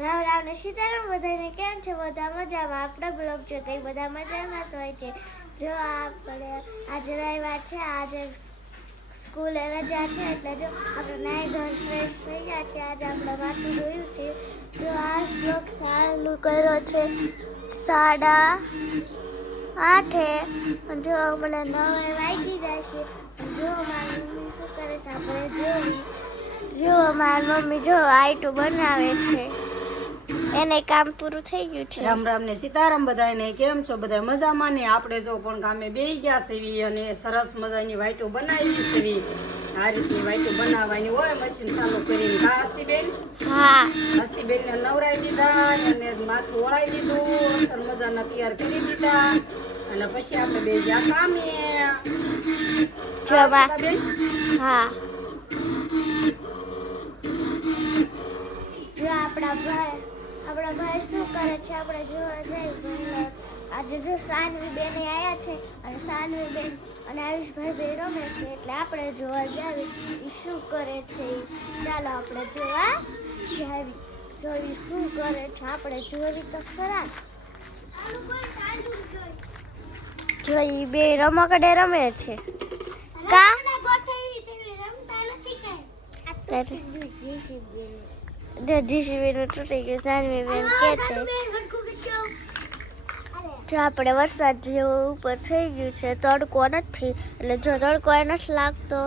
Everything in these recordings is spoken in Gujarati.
રામ રામ ને સીતારામ બધાને કેમ છે? બધા મજામાં? આપણા બ્લોગ જોતા બધા મજામાં તો હોય છે. જો આપણે આજે રવિવાર છે, આજે સ્કૂલે રજા છે એટલે જો આપણે નાઈ ધોઈને ફ્રેશ થઈ ગયા છે. આજે આપણે માથું ધોયું છે. જો આ બ્લોગ ચાલુ કર્યો છે 8:30 જો હમણાં 9 વાગી જાય છે. જો મારી મમ્મી શું કરે છે આપણે જોવી. જો મારી મમ્મી જો આઈટું બનાવે છે, એને કામ પૂરું થઈ ગયું છે. રામ રામ ને સીતારામ બધાને કેમ છો? બધા મજામાં ને? આપણે જો પણ ગામે બેસી ગયા છે અને સરસ મજાની વાઈટો બનાવી છે. આ રીતની વાઈટો બનાવવાની હોય મશીન ચાલુ કરીને. કા હસ્તીબેન? હા, હસ્તીબેન ને નવરાવી દીધા અને માથું ઓળાવી દીધું, અસર મજાના તૈયાર કરી દીધા અને પછી આપણે બે જ્યાં કામે. હા, જો આપણા ભાઈ શું કરે છે આપણે જોવા જઈએ. આજે જો સાનવી બેન આવ્યા છે અને સાનવી બેન અને આયુષભાઈ બે રમે છે એટલે આપણે જોવા જાવી એ શું કરે છે. ચાલો આપણે જોવા જાવી, જોઈ શું કરે છે આપણે જોવી તો ખરા. જોઈ બે રમકડે રમે છે. કા જીસીબી નું તૂટી ગયું. સાનવી બેન કે છે જો આપણે વરસાદ જેવું ઉપર થઈ ગયું છે, તડકો નથી એટલે જો તડકો નથી લાગતો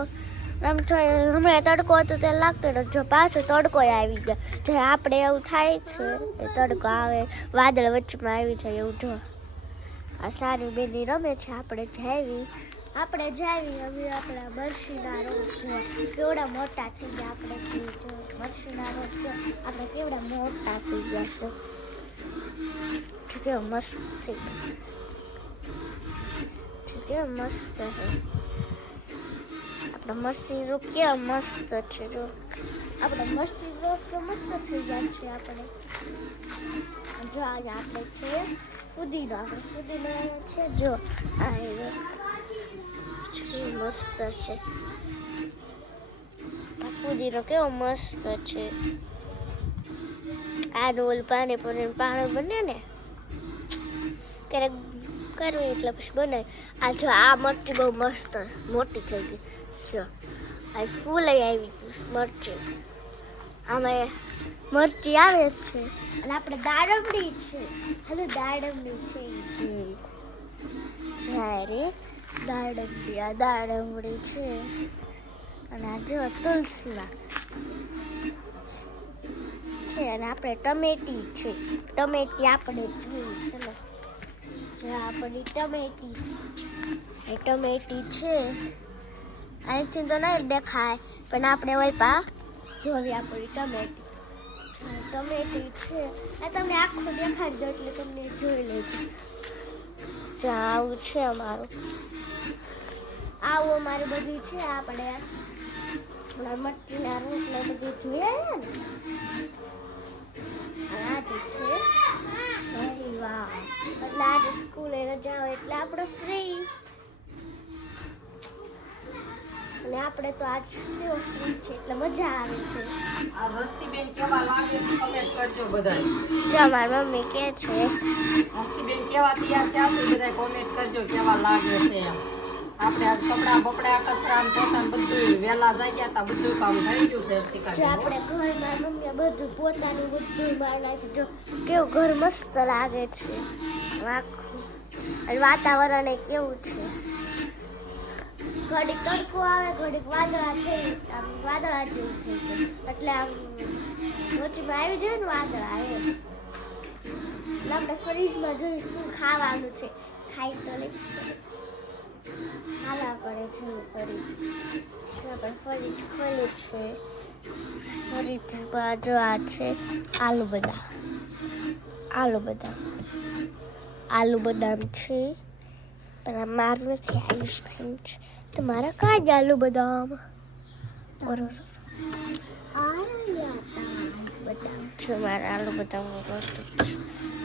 આમ જો હમણાં તડકો હતો તે લાગતો નથી. જો પાછો તડકો આવી ગયો જે આપણે એવું થાય છે એ તડકો આવે વાદળ વચમાં આવી જાય એવું. જો આ સારી બેની રમે છે. આપણે જાવી હવે આપણા મરસીના રોડ જો કેવડા મોટા થઈ ગયા. આપણે જો મરસીના રોડ જો આપણે કેવડા મોટા થઈ ગયા છે. કેવો મસ્ત થઈ ગયો, કેવો મસ્ત છે આપણો મરસી રોડ, કેવો મસ્ત છે. જો આપણે મરસી રોડ તો મસ્ત થઈ ગયા છે. આપણે જો આજે આપણે છે ફુદીનો, આપણે ફુદીનો છે. જો આ મસ્ત છે ફુદીનો, કેવો મસ્ત છે. આ રોલ પાણીપુરી પાણી બને ને ક્યારેક કરવી એટલે પછી બનાવી. આ જો આ મરચી બહુ મસ્ત મોટી થઈ ગઈ. જો આ ફૂલ આવી ગયું મરચી. આમાં મરચી આવે છે અને આપણે દાડમડી છે. હવે દાડમડી છે જ્યારે દાડમડી છે અને આ જો તુલસીના છે અને આપણે ટમેટી છે. ટમેટી આપણે જોઈએ. ચલો જો આપણી ટમેટી છે. અહીંથી તો નહીં દેખાય પણ આપણે ઓલપા જોવી આપણી ટમેટી છે. આ તમને આખું દેખાડી દો એટલે તમને જોઈ લેજો. જો આવું છે અમારું, આવું અમારું બધું છે. આપણે મરચીના રોટલા બધું જોયા ને આજે છે. વાહ, એટલે આજે સ્કૂલે રજા હોય એટલે આપણે ફ્રી અને આપણે તો આજ કેવો ફ્રી છે એટલે મજા આવે છે. આ હસ્તીબેન કેવા લાગે છે કમેન્ટ કરજો બધા. જો મારી મમ્મી કે છે હસ્તીબેન કેવા તૈયાર થયા છે બધા કોમેન્ટ કરજો કેવા લાગે છે. આપણે આજ કપડા બપડા કચરા પોતાને બધું વેલા જાગ્યા હતા, બધું કામ થઈ ગયું છે. હસ્તિકા જો આપણે ઘરમાં મમ્મીએ બધું પોતાનું બધું બહાર નાખ્યું. જો કેવું ઘર મસ્ત લાગે છે આખું અને વાતાવરણ એ કેવું છે. ઘડીક તડકો આવે, ઘડીક વાદળા જેવું થઈ જાય એટલે આમ વચમાં આવી જાય ને વાદળા એમ. એટલે આપણે ફ્રીજમાં જોઈ શું ખાવાનું છે, ખાઈ તો લઈ ખાવા પડે છે ફ્રીજ. જો આપણે ફ્રીજ ખોલ્યું છે. ફ્રીજમાં જો આ છે આલુ બદામ છે પણ આ મારું નથી, આયુષભાઈ છે. તો મારા કાં જ આલુ બદામ બરોબર છે. મારા આલુ બદામ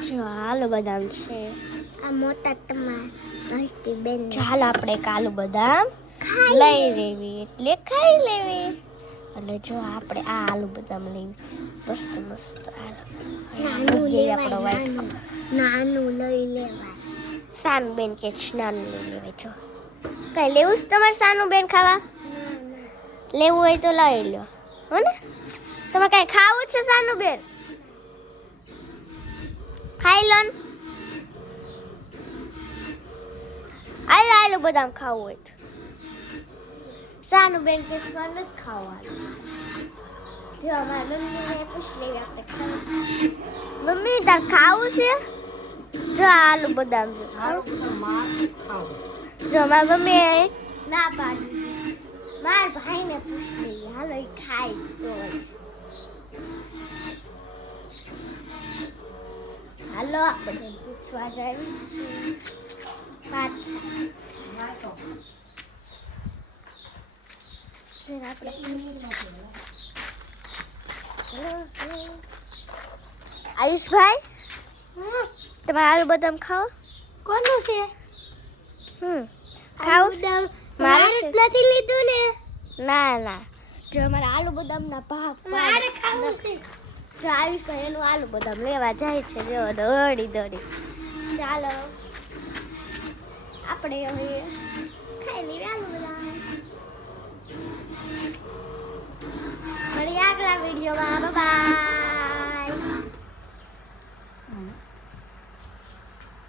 જો આલુ બદામ છે. આ મોટા તમારા બેન ચાલ આપણે આલુ બદામ લઈ લેવી એટલે ખાઈ લેવી. એટલે જો આપણે આ આલુ બદામ લેવી મસ્ત જઈએ આપણો વાઈટ નાનું લઈ લેવાય. સાનું બેન કે છે નાનું લઈ લેવાય. જો કઈ લેવું છે તમારે સાનું બેન ખાવા? લેવું હોય તો લઈ લો હો ને. તમારે કઈ ખાવું છે સાનું બેન? ખાઈ લો ને. આલો આલો બદામ ખાવું હોય તો. સાનું બેન કે મારે નથી ખાવાનું. જો મારી મમ્મીને પૂછી લેવી આપણે ખાવું. મમ્મી તાર ખાવું છે? જો આલુ બદામ જો હારું તો મારે ખાવું. જો મારી મમ્મી ના પાડી. મારા ભાઈને પૂછી લઈએ હાલો એ ખાય તો. હાલો આપણે પૂછવા જાય પાછા. વાંચો. આયુષભાઈ તમારે આલુ બદામ ખાઓ? કોનું છે? ખાવું છે? મારે છે. નથી લીધું ને. ના ના જો અમારે આલુ બદામના ભાવ મારે ખાવું છે. જો આયુષભાઈ એનું આલુ બદામ લેવા જાય છે. જો દોડી દોડી. ચાલો આપણે હવે ખાઈ લઈએ આલુ બદામ.